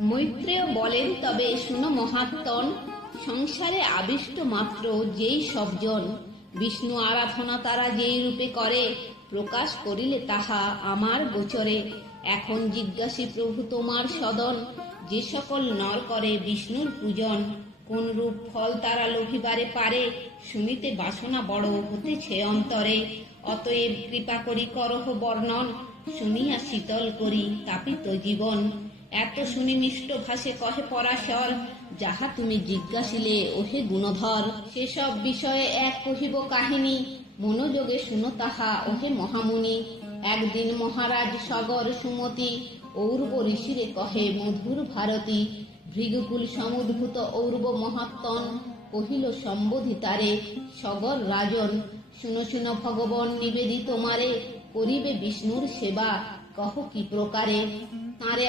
মৈত্রেয় বলেন, তবে শুনো মহাত্মন, সংসারে আবিষ্ট মাত্র যেই সবজন, বিষ্ণু আরাধনা তারা যেই রূপে করে, প্রকাশ করিলে তাহা আমার গোচরে। এখন জিজ্ঞাসী প্রভু তোমার সদন, যে সকল নর করে বিষ্ণুর পূজন, কোন রূপ ফল তারা লোভিবারে পারে, শুনিতে বাসনা বড় হতেছে অন্তরে। অতএব কৃপা করি করহ বর্ণন, শুনিয়া শীতল করি তাপিত জীবন। এত শুনি মিষ্ট ভাষে কহে পরাশর, যাহা তুমি জিজ্ঞাসিলে ওহে গুণধর। সেসব বিষয়ে এক কহিব কাহিনী, মনোযোগে শুনো তাহা ওহে মহামুনি। একদিন মহারাজ সগর সুমতি, ঔরব ঋষিরে কহে মধুর ভারতী। ভৃগুকুল সমুদ্ভূত ঔরব মহাত্মন, কহিল সম্বোধি তারে সগর রাজন। শুনো শুনো ভগবান নিবেদি তোমারে, করিবে বিষ্ণুর সেবা, কহ কি প্রকারে। তাঁরে